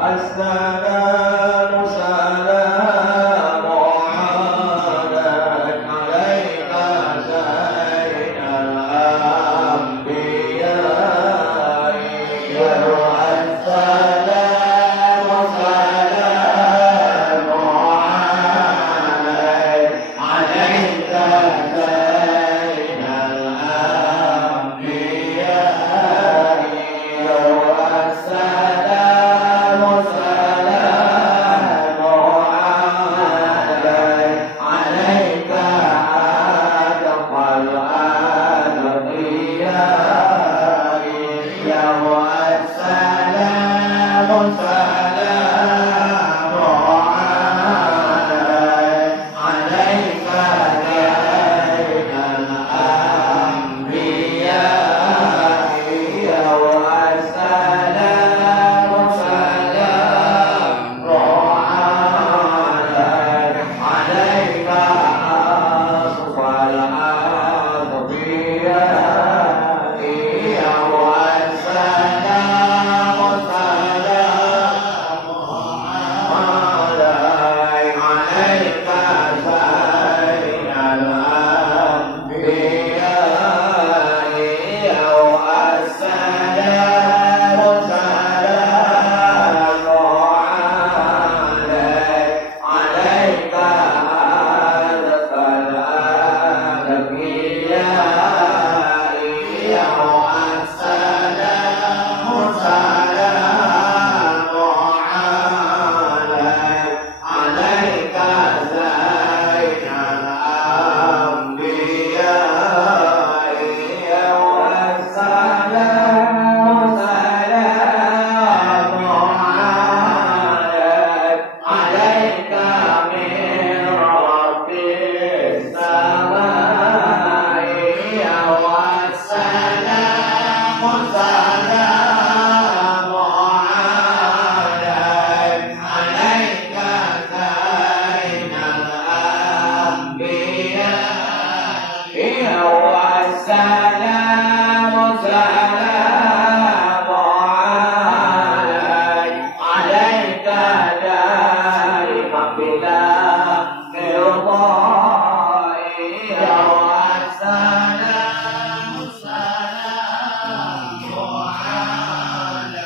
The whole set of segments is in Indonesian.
السلام سلام عليك عليك سيد الأنبياء السلام سلام عليك عليك سيد الأنبياء السلام سلام عليك عليك عتق الأنبياء السلام سلام عليك عليك سيد الأنبياء والسلام سلام عليك عليك أصف الأنبياء والسلام سلام عليك عليك سيد الأنبياء والسلام سلام عليك عليك أزكى الأنبياء والسلام سلام عليك عليك زين الأنبياء والسلام سلام عليك عليك من رب السماء والسلام سلام عليك عليك زين الأنبياء والسلام سلام عليك عليك دائما بلا قضاء والسلام سلام عليك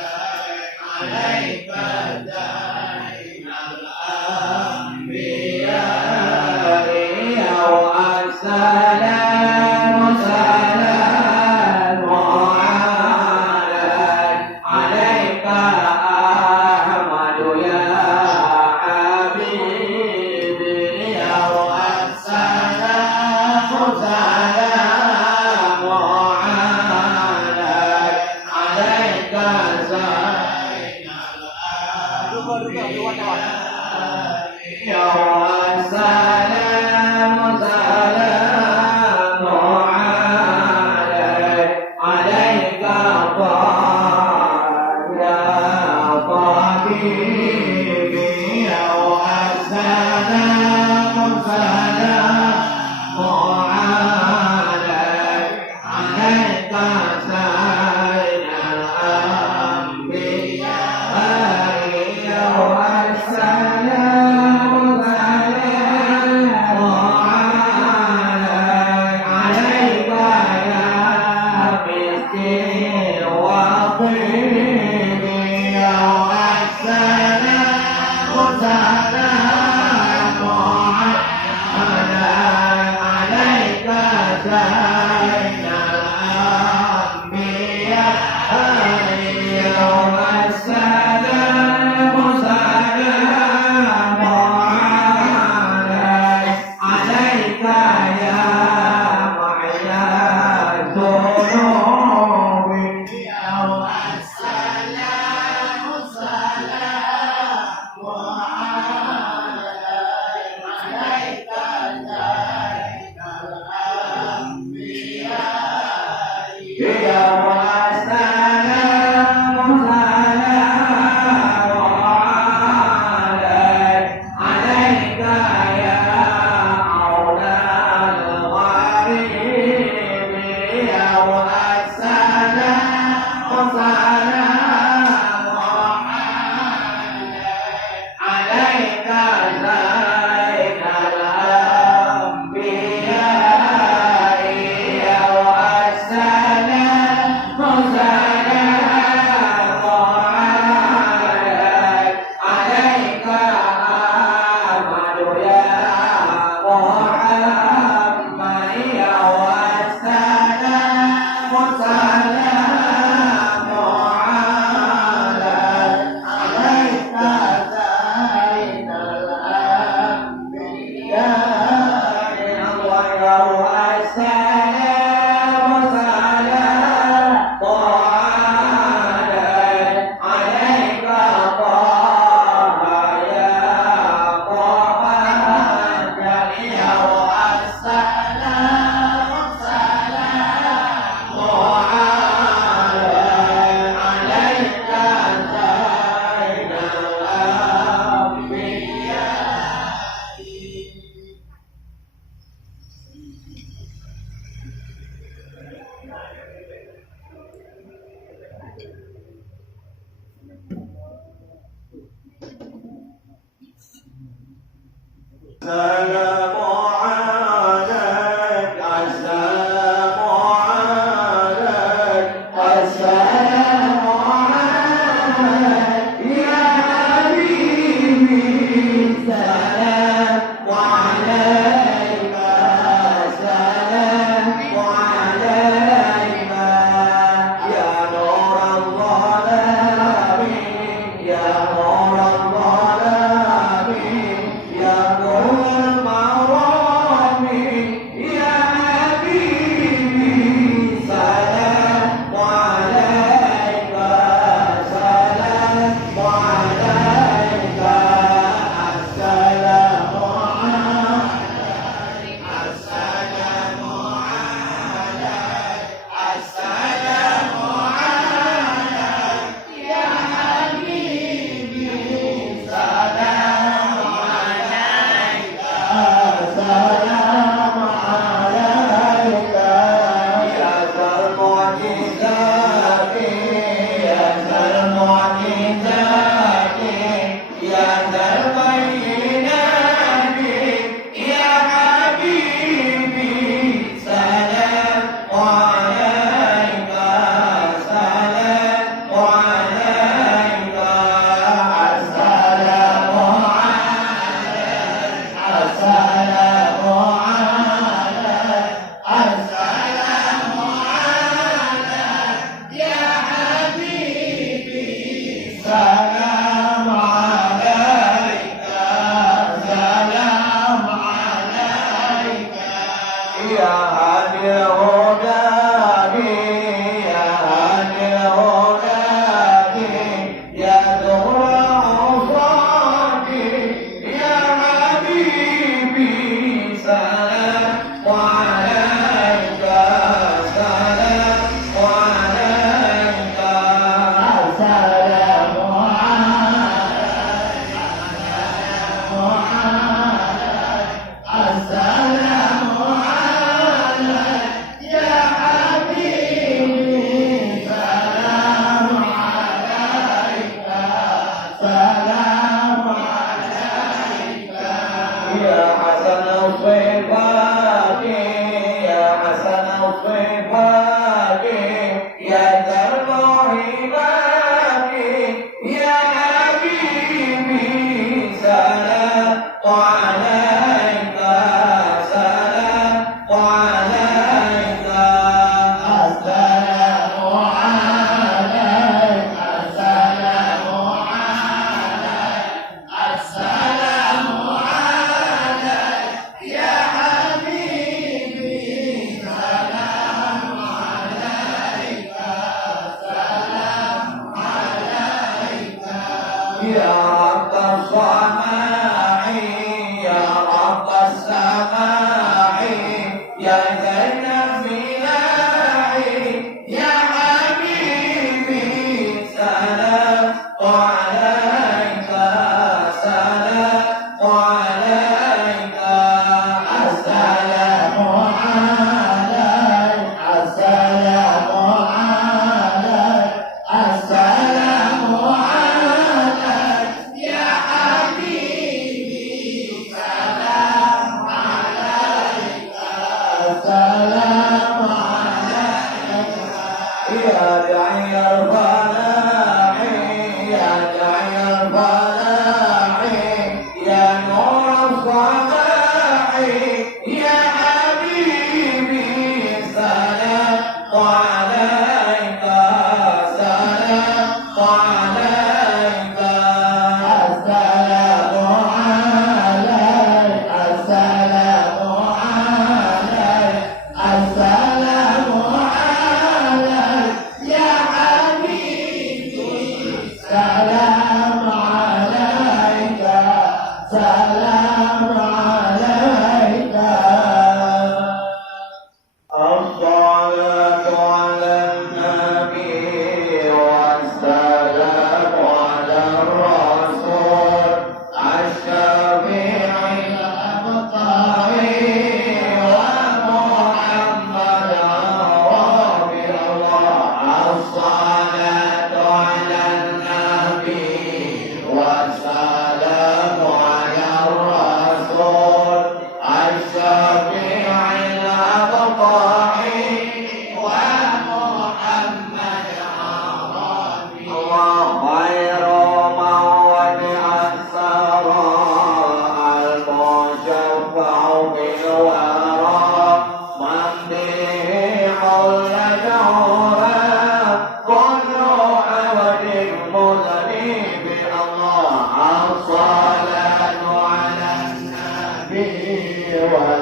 عليك دائما الأنبياء والسلام سلام عليك عليك أحمد يا حبيبي والسلام سلام عليك عليك زين الأنبياء والسلام سلام عليك عليك يا طبيبي والسلام سلام عليك عليك سيد الأنبياء والسلام سلام عليك عليك يا مسكين وطيبي والسلام سلام عليك سيد الأنبياء والسلام سلام عليك يا معي الذنوب والسلام سلام عليك زين الأنبياء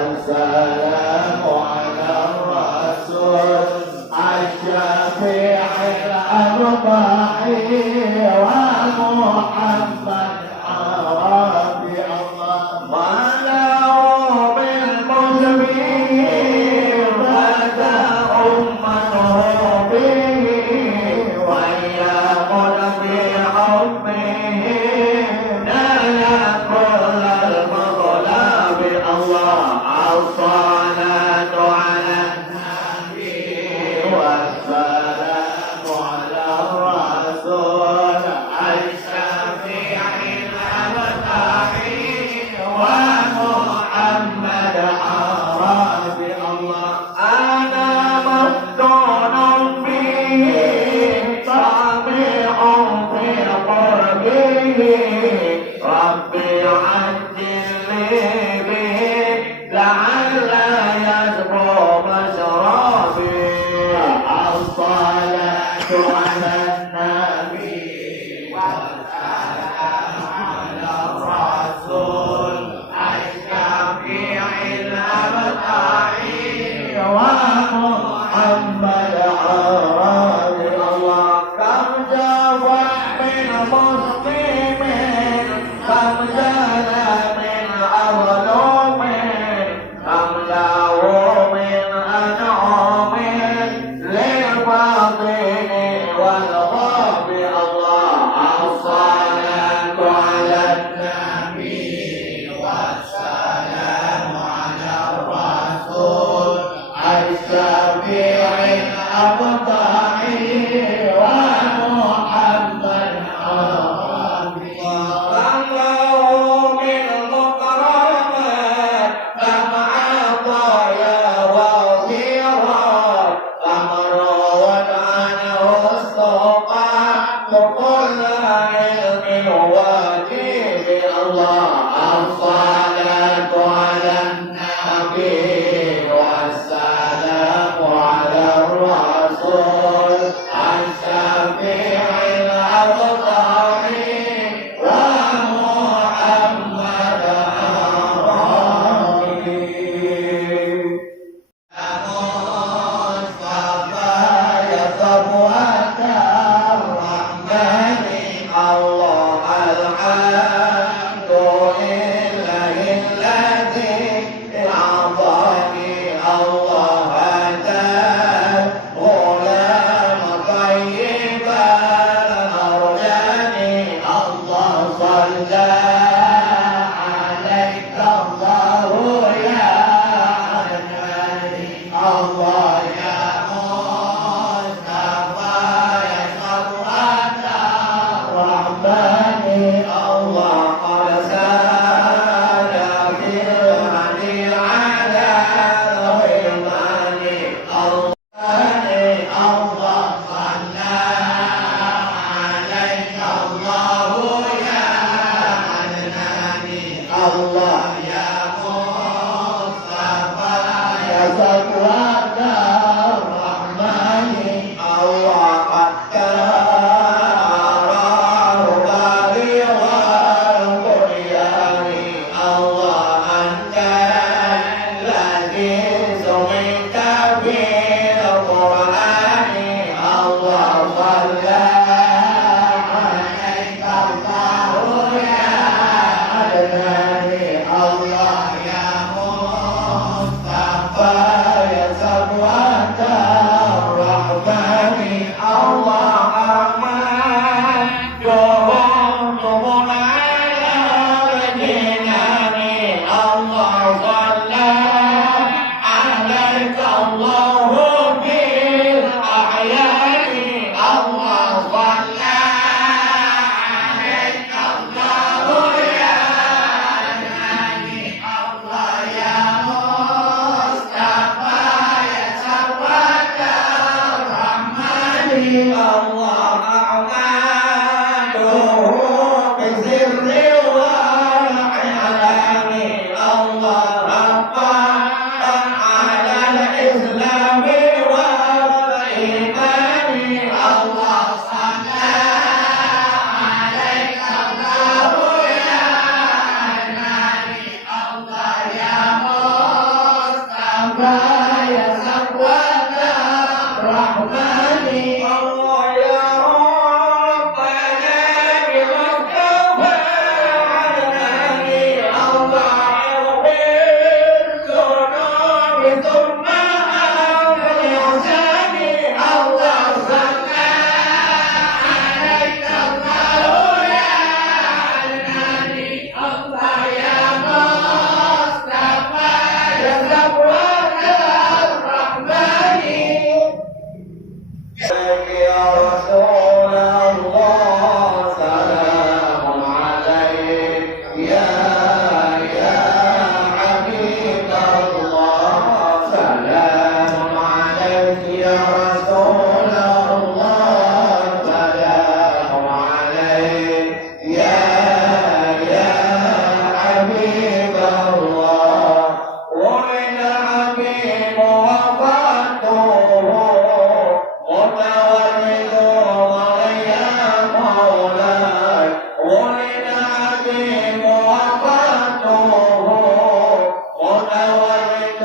والسلام على الرسول الشفيع الأربعي ومحمد عربي الله وله بالمسلمين مدى أمته به ويقول في حبه نال كل المطلب الله الصلاة على النبي والسلام على الرسول الشفيع الأبتعي ومحمد عربي الله أنا مفتون به طبيع في قربه ربي عجل لي به لعل يسبو مشربي الصلاة على النبي والسلام على الرسول الشفيع الأبتعي ومحمد عربي الله كم جوى من مسلم كم جنى من أظلم كم له من أنعام للباطن والغرب الله الصلاة على النبي والسلام على الرسول الشفيع الأبطعي ومحمد عربي كم له من مكرمات كم عطايا وخيرات كم روت عنه السوقات كل علم واجب الله الصلاة على النبي والسلام على الرسول الشفيع الأبطعي ومحمد عربي مصطفى يا صفوة الرحمن الله الحمد لله الذي أعطاني الله أتاه غلام طيبا أرجاني الله صلى عليك الله يا عدناني الله يا مصطفى يا صفوة الرحمن الله قد سال في المني على الغلمان الله صلى عليك الله يا عدناني الله يا مصطفى يا صفوة الرحمن الله قد كراه بالغا البنيان الله أنت الذي سميت بالقرآن الله صلى عليك الله يا عدناني الله يا مصطفى يا صفوة الرحمن الله أحمد جهنم على الجنان الله صلى عليك الله في الأعيان الله صلى عليك الله يا عدناني الله يا مصطفى يا صفوة الرحمن الله أعماده بسر والإعلان الله ربا على الإسلام الرحمن الله يا ربنا بمصطفى عدناني الله يغفر ذنوب ثم أغفر لساني الله صلى عليك الله يا عدناني الله يا مصطفى يا صفوان الرحمن يا رسول الله سلام عليك يا حبيب الله سلام عليك يا رسول الله سلام عليك يا حبيب الله وإن حبيب وفاته متولد يا مولاي ولد حبيب وفاته متولد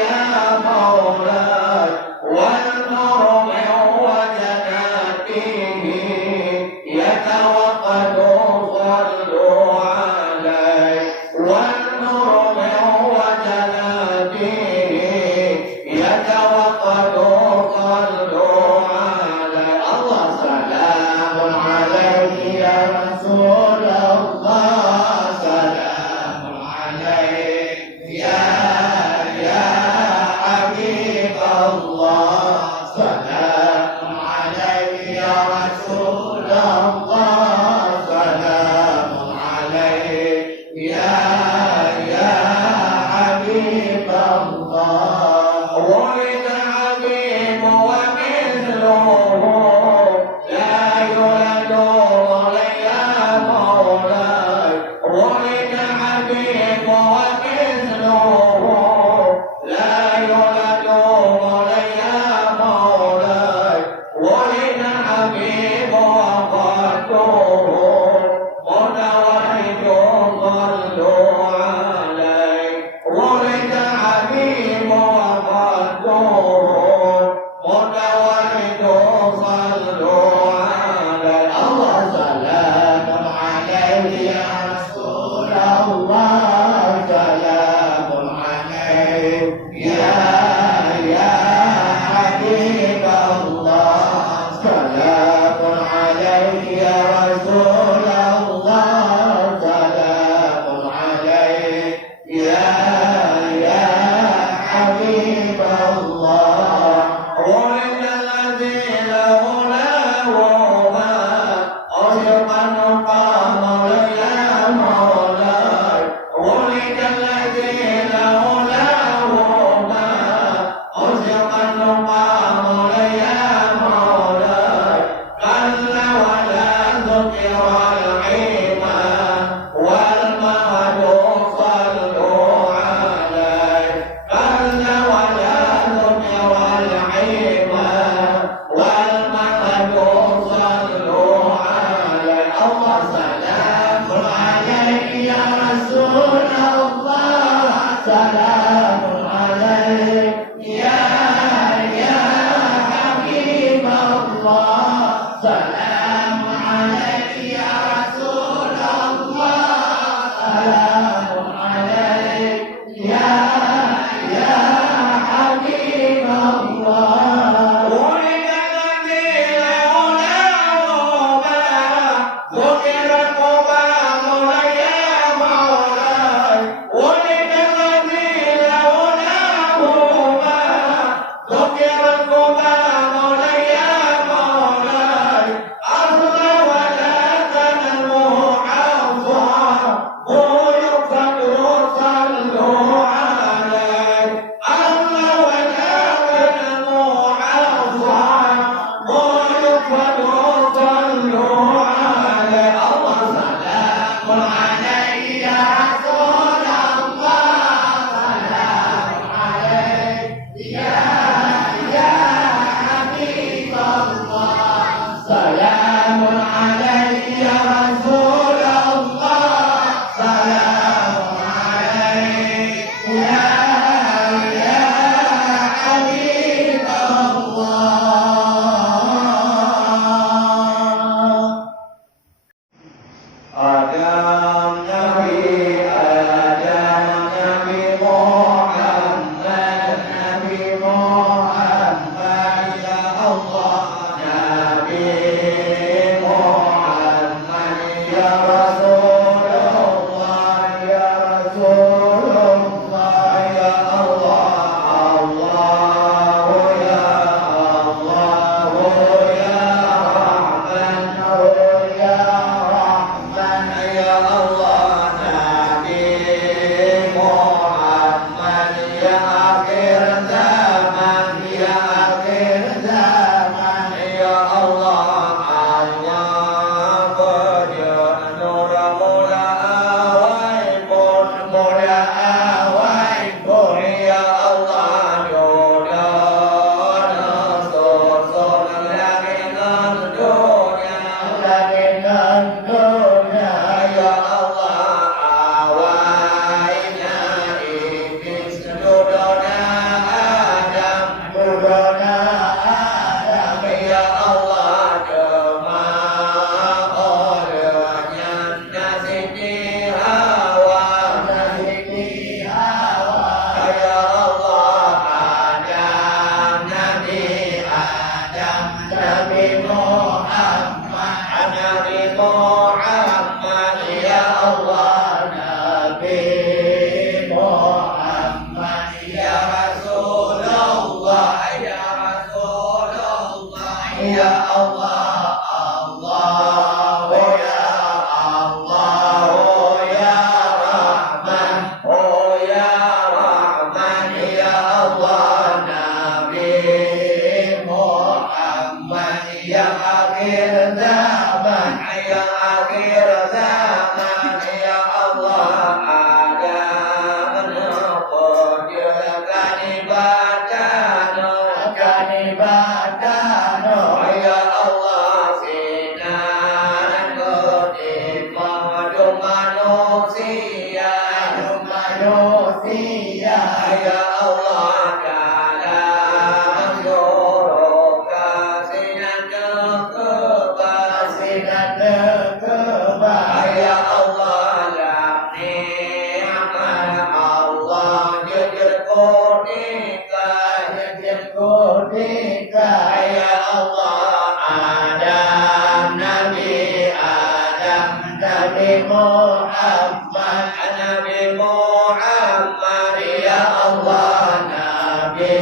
يا مولاي والنور من وجناته يتوقد صلوا عليه والنور من وجناته يتوقد صلوا عليه الله سلام عليك يا رسول الله سلام عليك يا حبيب الله سلام عليك يا رسول الله سلام عليك يا حبيب الله ولد حبيب ومثله لا يولد يا مولاي ولد حبيب ومثله لا يولد يا مولاي ولد حبيب وفاته متولد صلوا عليه ولد حبيب وفاته متولد صلوا عليه الله سلام عليك يا رسول الله سلام عليك يا حبيب الله سلام عليك يا رسول الله سلام عليك يا حبيب الله ولد الذي لولاه ما أشرق القمر يا مولاي ولد الذي لولاه ما أشرق القمر يا مولاي كلا ولا ذكر العيما والمهد صلوا عليه كلا ولا ذكر العيما والمهد صلوا عليه الله سلام عليك يا رسول الله سلام عليك يا حبيب الله سلام عليك يا رسول الله سلام عليك يا حبيب الله ولد الذي لولاه ما ذكر قبام يا مولاي ولد الذي لولاه ما ذكر قبام يا مولاي أصلا ولا تنمو حظا ويقصد صلوا عليه أصلا ولا تنمو حظا ويقصد صلوا عليه الله سلام عليك يا رسول الله سلام عليك يا tiga. Ya Allah Adam, Nabi Adam, Nabi Muhammad, Nabi Muhammad. Ya Allah Nabi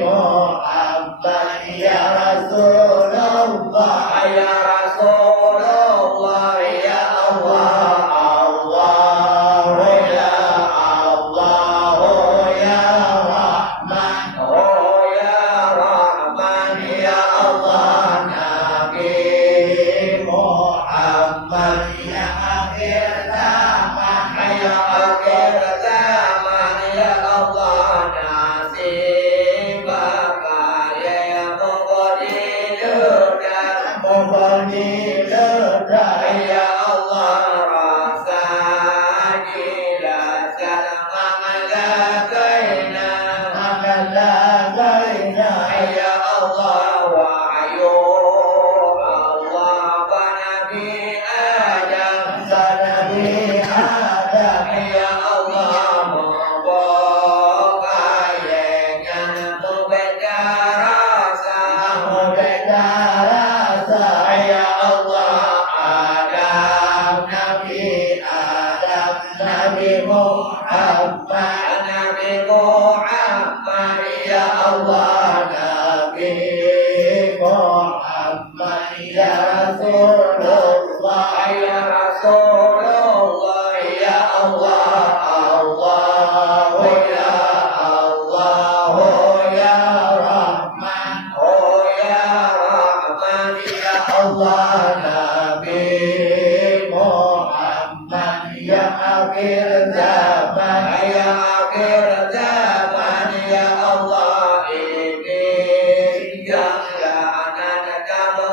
Muhammad, ya Rasulullah, ya Rasulullah. Ya Allah Allah, ya Allah, ya Rahman, ya Rahman. Ya Allah Nabi Muhammad, ya akhir zaman, ya akhir zaman. Ya Allah nasib kaya muqaddiludah. Ya Allah rasa gila sama malakaina. Ya Allah wahyu Allah wa Nabi Adam. Ya Allah membuka yang membeda rasa. Ya Allah Adam, Nabi Adam, Nabi Muhammad, Nabi Muhammad. Ya Allah Nabi Muhammad, ya Rasulullah, ya Rasulullah. Ya Allah Allah, ya Allah, ya Rahman, ya Rahman. Ya Allah Nabi Muhammad, ya akhir zaman, ya akhir zaman. Ya Allah ini jangan kamu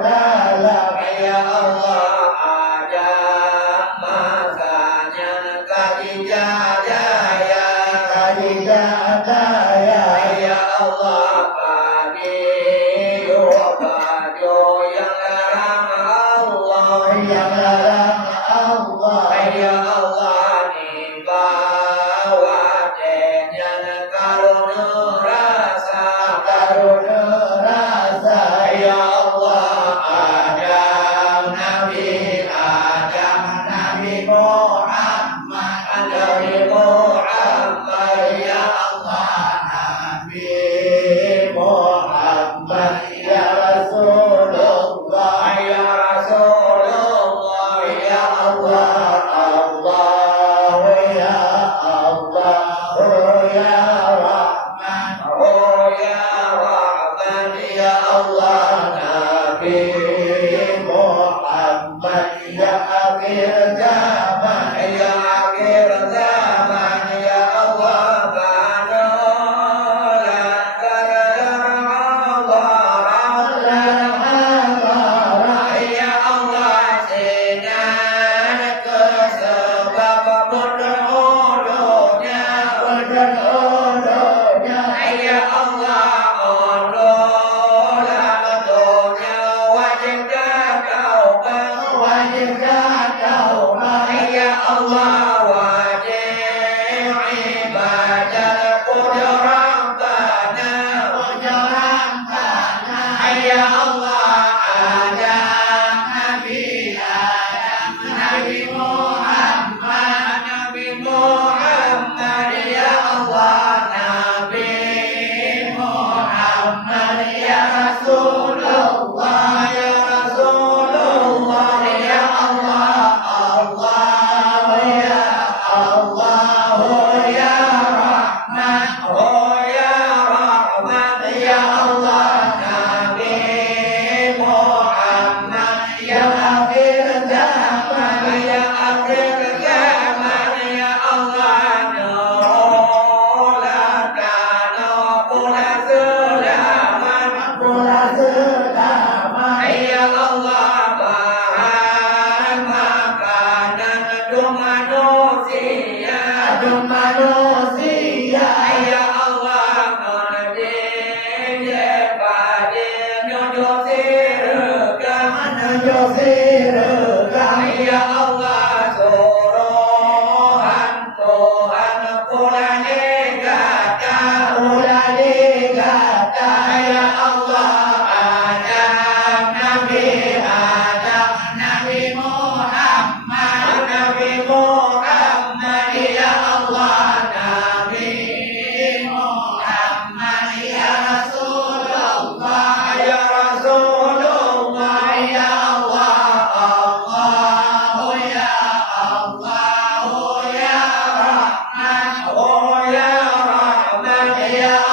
dalam. Ya Allah ada masanya kadijadaya. Ya Allah kadiyo yang larang Allah. Ya Allah ni bawa dengan karuna rasa. Ya Allah Adam, Nabi Adam, Nabi Muhammad, Nabi Muhammad. Ya Allah Nabi Muhammad, ya Rasulullah, ya Rasulullah. Ya Allah Allah, ya Allah, ya Rahman, ya Rahman. Ya Allah Nabi Muhammad, ya akhir zaman, ya akhir zaman. Ya Allah ya Allah sinar ke sebab bodohnya. Ya Allah Ya Allah wajib ibadah Rabbana. Ya Allah Adam, Nabi Adam, Nabi Muhammad, Nabi Muhammad. Ya Allah Nabi Muhammad, ya Rasulullah, ya Rasulullah. Ya Allah Allah, ya Allah, ya Rahman, ya Rahman. Ya Allah Nabi Muhammad, ya akhir zaman, ya akhir zaman. Ya Allah nolakkan pula selamat. ya